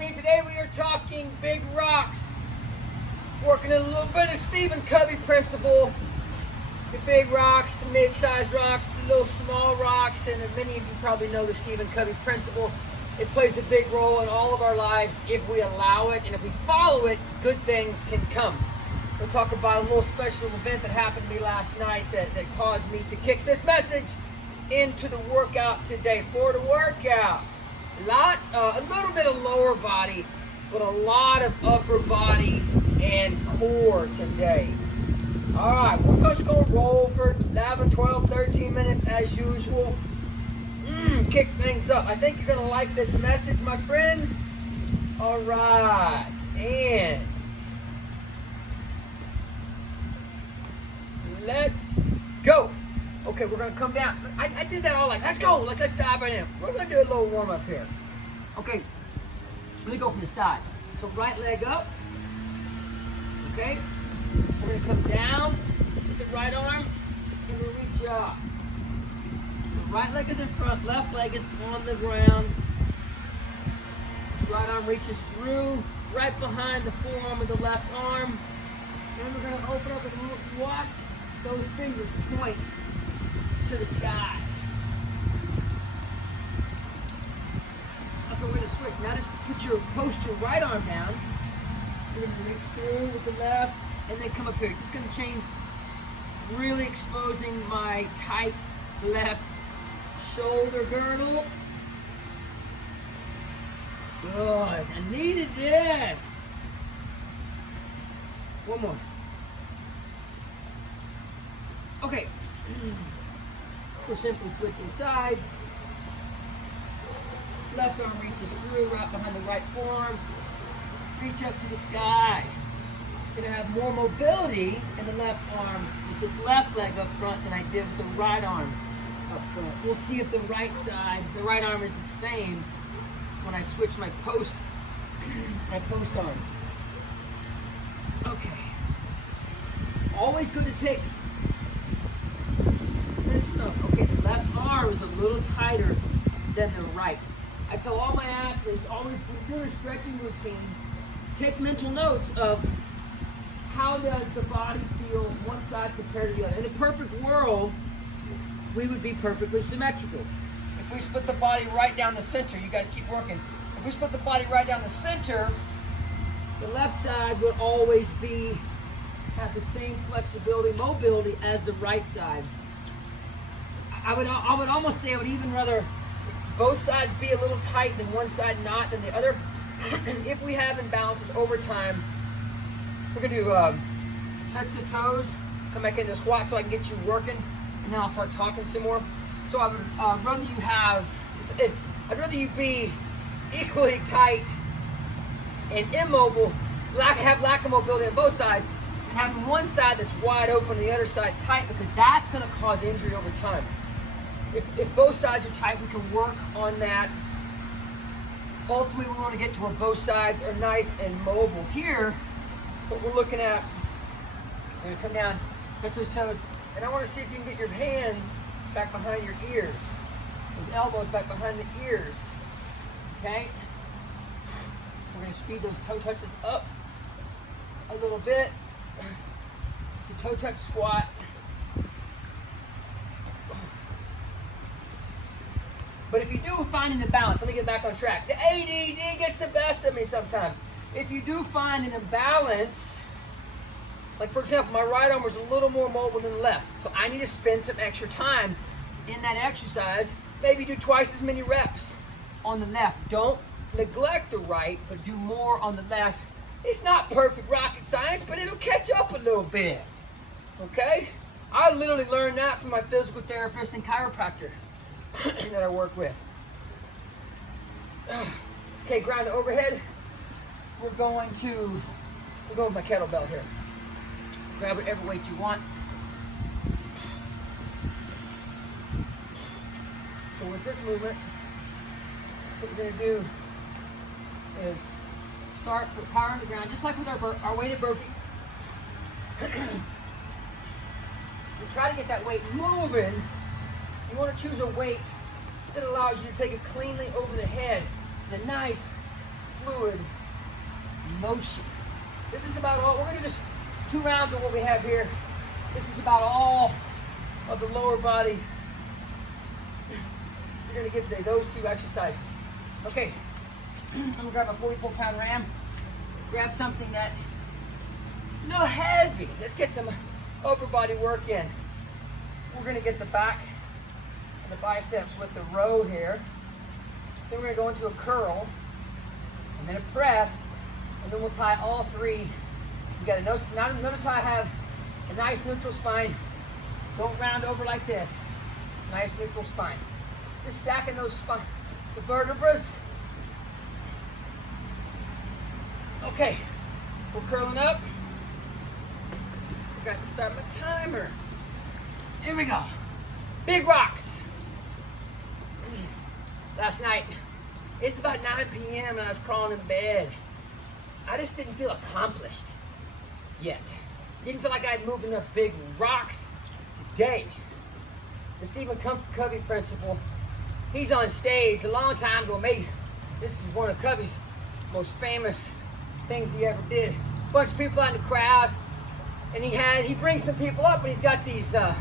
team. Today we are talking big rocks. Working a little bit of Stephen Covey principle. The big rocks, the mid-sized rocks, the little small rocks, and many of you probably know the Stephen Covey principle. It plays a big role in all of our lives if we allow it, and if we follow it, good things can come. We'll talk about a little special event that happened to me last night that caused me to kick this message into the workout today. For the workout, a little bit of lower body, but a lot of upper body and core today. All right, we're just going to roll for 11, 12, 13 minutes as usual. Kick things up. I think you're going to like this message, my friends. All right, and let's go. Okay, we're going to come down. I did that all like, let's go. Let's dive right in. We're going to do a little warm up here. Okay, let me go from the side. So right leg up. Okay, we're going to come down with the right arm and we'll reach up. The right leg is in front, left leg is on the ground. Right arm reaches through, right behind the forearm of the left arm. Then we're going to open up and watch those fingers point to the sky. Okay, we're going to switch. Now just post your right arm down. We're going to reach through with the left and then come up here. It's just going to change, really exposing my tight left shoulder girdle. Good. I needed this. One more. Okay. We're simply switching sides. Left arm reaches through right behind the right forearm. Reach up to the sky. You're going to have more mobility in the left arm with this left leg up front than I did with the right arm up front. We'll see if the right arm is the same when I switch my post arm. Okay. Always good to take. Okay, the left arm is a little tighter than the right. I tell all my athletes, always when you're doing a stretching routine, take mental notes of how does the body feel one side compared to the other. In a perfect world, we would be perfectly symmetrical. If we split the body right down the center, you guys keep working. If we split the body right down the center, the left side would always have the same flexibility, mobility as the right side. I would almost say I would even rather both sides be a little tight than one side not than the other. And if we have imbalances over time, we're going to do touch the toes, come back into squat so I can get you working, and then I'll start talking some more. So I would I'd rather you be equally tight and immobile, have lack of mobility on both sides, and having one side that's wide open and the other side tight, because that's going to cause injury over time. If both sides are tight, we can work on that. Ultimately, we want to get to where both sides are nice and mobile. Here, what we're looking at, we're going to come down, touch those toes, and I want to see if you can get your hands back behind your ears. Those elbows back behind the ears. Okay? We're going to speed those toe touches up a little bit. It's a toe touch squat. But if you do find an imbalance, let me get back on track. The ADD gets the best of me sometimes. If you do find an imbalance, like for example, my right arm was a little more mobile than the left, so I need to spend some extra time in that exercise, maybe do twice as many reps on the left. Don't neglect the right, but do more on the left. It's not perfect rocket science, but it'll catch up a little bit, okay? I literally learned that from my physical therapist and chiropractor that I work with. Okay, ground to overhead. We're going with my kettlebell here. Grab whatever weight you want. So with this movement, what we're going to do is start with power on the ground, just like with our weighted burpee. We try to get that weight moving. You want to choose a weight that allows you to take it cleanly over the head in a nice, fluid motion. This is about all. We're going to do this 2 rounds of what we have here. This is about all of the lower body. You're going to get those 2 exercises. Okay, I'm going to grab a 44-pound ram. Grab something that no heavy. Let's get some upper body work in. We're going to get the back and the biceps with the row here. Then we're going to go into a curl and then a press, and then we'll tie all 3. You got to notice how I have a nice neutral spine. Don't round over like this. Nice neutral spine. Just stacking the vertebrae. Okay, we're curling up. Forgot to start my timer. Here we go. Big rocks. Last night, it's about 9 p.m. and I was crawling in bed. I just didn't feel accomplished yet. Didn't feel like I'd moved enough big rocks today. The Stephen Covey principle, he's on stage a long time ago. This is one of Covey's most famous things he ever did. Bunch of people out in the crowd, and he brings some people up, and he's got these a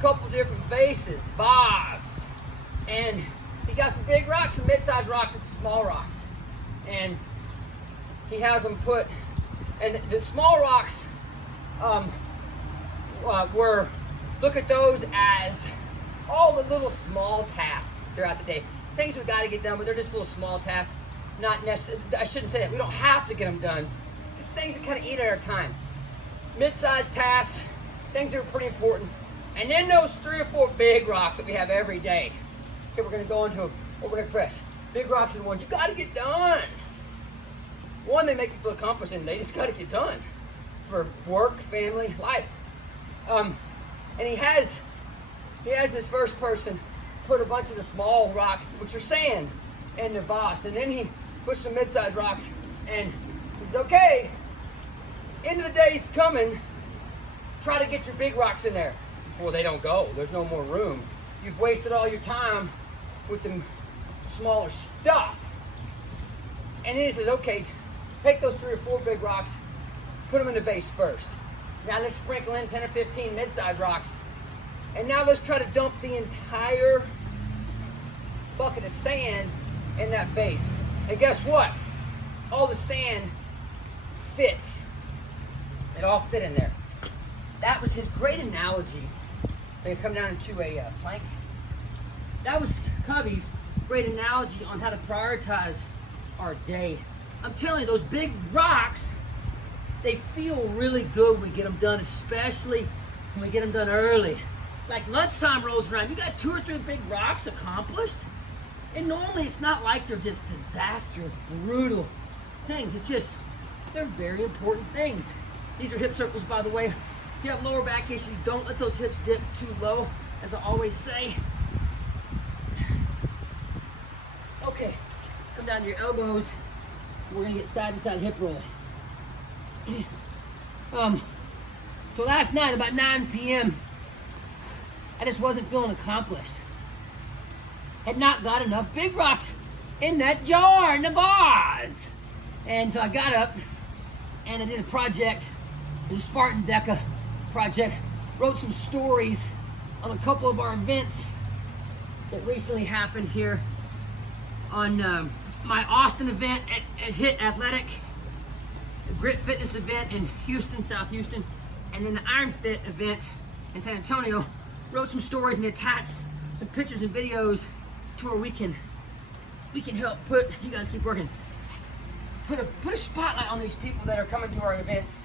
couple different vases, vase, and he got some big rocks, some mid-sized rocks, and some small rocks, and he has them put. And the small rocks look at those as all the little small tasks throughout the day, things we got to get done, but they're just little small tasks. Not necessarily, I shouldn't say that. We don't have to get them done. It's things that kind of eat at our time. Mid-sized tasks, things that are pretty important. And then those 3 or 4 big rocks that we have every day. Okay, we're going to go into an overhead press. Big rocks are the ones you got to get done. One, they make you feel accomplished, and they just got to get done for work, family, life. And he has this first person put a bunch of the small rocks, which are sand, in the vase, and then he puts some mid-sized rocks, and he says, okay, end of the day's coming, try to get your big rocks in there before they don't go. There's no more room. You've wasted all your time with the smaller stuff. And then he says, okay, take those 3 or 4 big rocks, put them in the vase first. Now let's sprinkle in 10 or 15 mid-sized rocks. And now let's try to dump the entire bucket of sand in that vase. And guess what? All the sand fit. It all fit in there. That was his great analogy. They come down into a plank. That was Covey's great analogy on how to prioritize our day. I'm telling you, those big rocks, they feel really good when we get them done, especially when we get them done early. Like lunchtime rolls around, you got 2 or 3 big rocks accomplished. And normally it's not like they're just disastrous, brutal things. It's just, they're very important things. These are hip circles, by the way. If you have lower back issues, don't let those hips dip too low, as I always say. Okay, come down to your elbows. We're gonna get side to side hip roll. So last night, about 9 p.m., I just wasn't feeling accomplished. Had not got enough big rocks in that jar, in the vase. And so I got up and I did a project. It was a Spartan Deca project. Wrote some stories on a couple of our events that recently happened here on my Austin event at HIT Athletic, the Grit Fitness event in Houston, South Houston, and then the Iron Fit event in San Antonio. Wrote some stories and attached some pictures and videos to where we can help put, you guys keep working, put a spotlight on these people that are coming to our events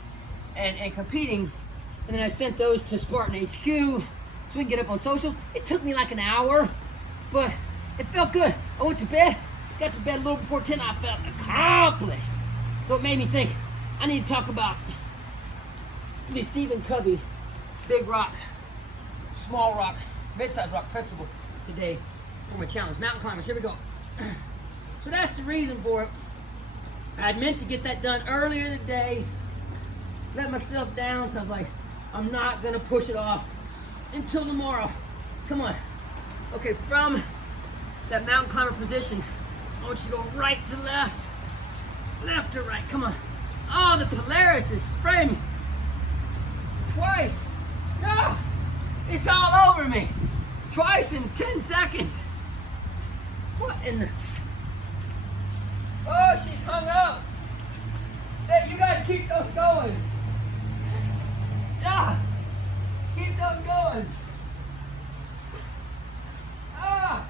and competing. And then I sent those to Spartan HQ so we can get up on social. It took me like an hour, but it felt good. I went to bed, got to bed a little before 10, I felt accomplished. So it made me think, I need to talk about the Stephen Covey big rock, small rock, mid-sized rock principle today for my challenge. Mountain climbers, here we go. So that's the reason for it. I had meant to get that done earlier today, let myself down, so I was like, I'm not gonna push it off until tomorrow. Come on. Okay, from that mountain climber position, I want you to go right to left, Left or right, come on. Oh, the Polaris is spraying me. Twice. No, it's all over me. Twice in 10 seconds. What in the? Oh, she's hung up. Stay, you guys keep those going. Yeah, keep those going. Ah.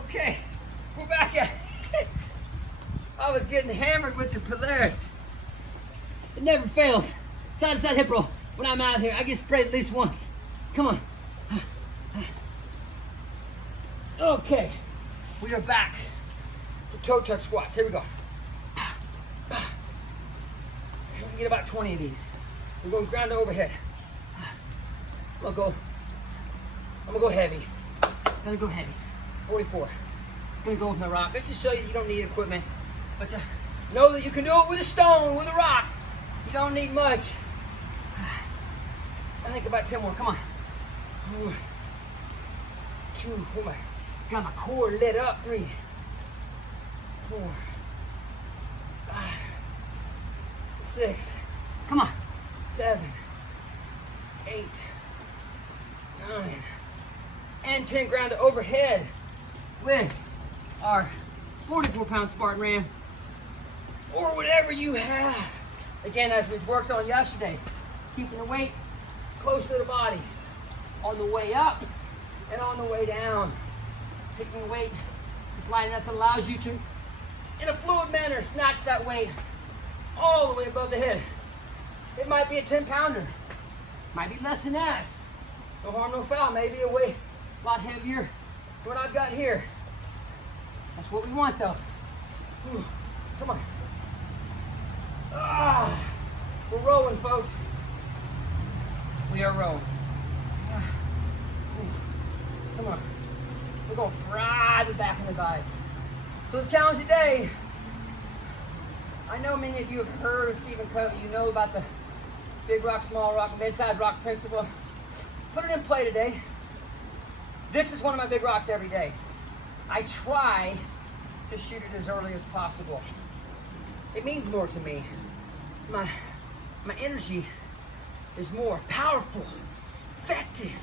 Okay, we're back at it. I was getting hammered with the Polaris. It never fails. Side to side hip roll. When I'm out here, I get sprayed at least once. Come on. Okay, we are back to toe touch squats. Here we go. We can get about 20 of these. We're going ground to overhead. I'm gonna go heavy. 44. It's gonna go with my rock. Let's just show you don't need equipment, but know that you can do it with a stone, with a rock. You don't need much. I think about 10 more. Come on. 2. Oh my. Got my core lit up. 3, 4, 5, 6. Come on. 7, 8, 9, and 10 ground to overhead with our 44-pound Spartan Ram or whatever you have. Again, as we worked on yesterday, keeping the weight close to the body on the way up and on the way down. Picking the weight is light enough that allows you to, in a fluid manner, snatch that weight all the way above the head. It might be a 10-pounder, might be less than that. No harm, no foul. Maybe a weight a lot heavier than what I've got here. That's what we want, though. Whew. Come on. Ah, we're rolling, folks. We are rolling. Come on. We're going to fry the back of the thighs. So the challenge today, I know many of you have heard of Stephen Covey. You know about the big rock, small rock, mid-sized rock principle. Put it in play today. This is one of my big rocks every day. I try to shoot it as early as possible. It means more to me. My energy is more powerful, effective.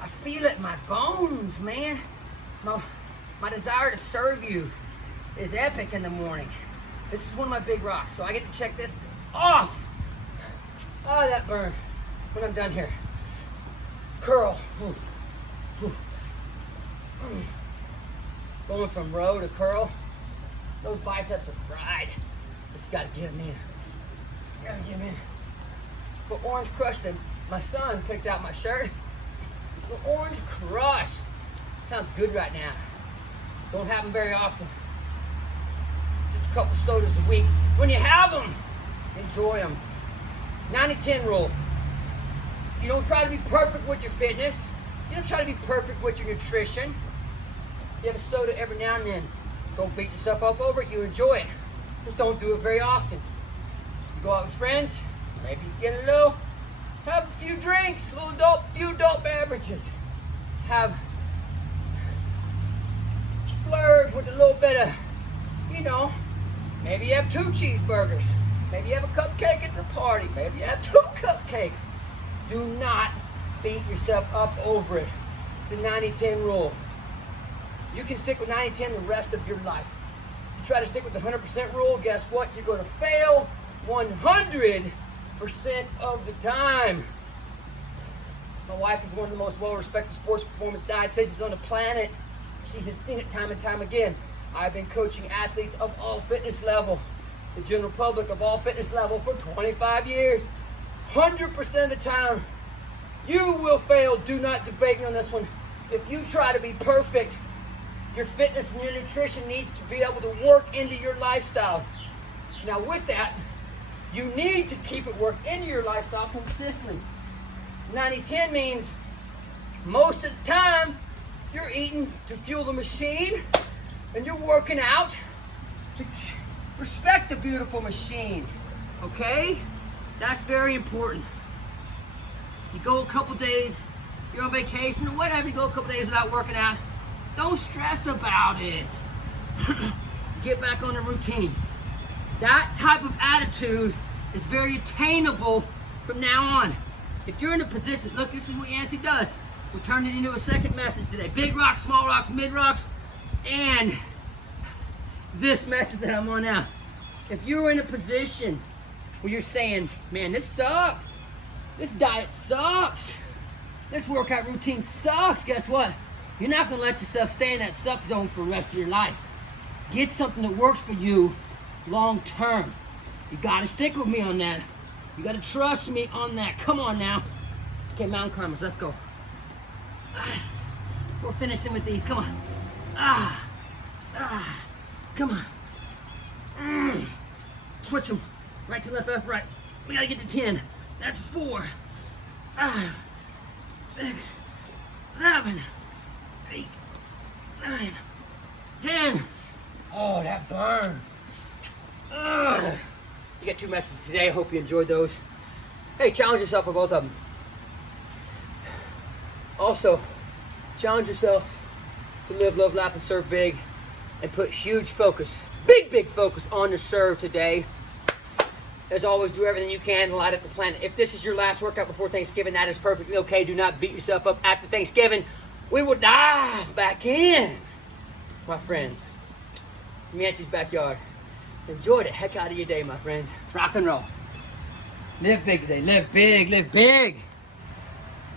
I feel it in my bones, man. My desire to serve you is epic in the morning. This is one of my big rocks, so I get to check this off. Oh, that burn when I'm done here. Curl. Ooh. Ooh. Going from row to curl. Those biceps are fried, but you gotta get them in. You gotta get them in. But Orange Crush, them. My son picked out my shirt. The Orange Crush. Sounds good right now. Don't have them very often. Just a couple sodas a week. When you have them, enjoy them. 90-10 rule. You don't try to be perfect with your fitness. You don't try to be perfect with your nutrition. You have a soda every now and then. Don't beat yourself up over it. You enjoy it. Just don't do it very often. You go out with friends. Maybe you get a little. Have a few drinks. Few adult beverages. Have splurge with a little bit of, maybe you have 2 cheeseburgers. Maybe you have a cupcake at the party. Maybe you have 2 cupcakes. Do not beat yourself up over it. It's a 90-10 rule. You can stick with 90-10 the rest of your life. You try to stick with the 100% rule, guess what? You're going to fail 100% of the time. My wife is one of the most well-respected sports performance dietitians on the planet. She has seen it time and time again. I've been coaching athletes of all fitness level, the general public of all fitness level for 25 years. 100% of the time, you will fail. Do not debate me on this one. If you try to be perfect, your fitness and your nutrition needs to be able to work into your lifestyle. Now with that, you need to keep it work into your lifestyle consistently. 90-10 means most of the time you're eating to fuel the machine and you're working out to respect the beautiful machine. Okay? That's very important. You go a couple days, you're on vacation or whatever, you go a couple days without working out, Don't stress about it. Get back on the routine. That type of attitude is very attainable from now on. If you're in a position, look, this is what Yancy does. We turned it into a second message today. Big rocks, small rocks, mid rocks, and this message that I'm on now. If you're in a position where you're saying, man, this sucks. This diet sucks. This workout routine sucks. Guess what? You're not gonna let yourself stay in that suck zone for the rest of your life. Get something that works for you long term. You gotta stick with me on that. You gotta trust me on that. Come on now. Okay, mountain climbers, let's go. We're finishing with these. Come on. Come on. Switch them. Right to left, left, right. We gotta get to 10. That's 4. 6, 7, 8, 9, 10. Oh, that burn. You got 2 messages today. I hope you enjoyed those. Hey, challenge yourself for both of them. Also, challenge yourself to live, love, laugh, and serve big, and put huge focus, big focus on the serve today. As always, do everything you can to light up the planet. If this is your last workout before Thanksgiving, that is perfectly okay. Do not beat yourself up after Thanksgiving. We will dive back in, my friends. From Yancy's backyard. Enjoy the heck out of your day, my friends. Rock and roll. Live big today. Live big. Live big.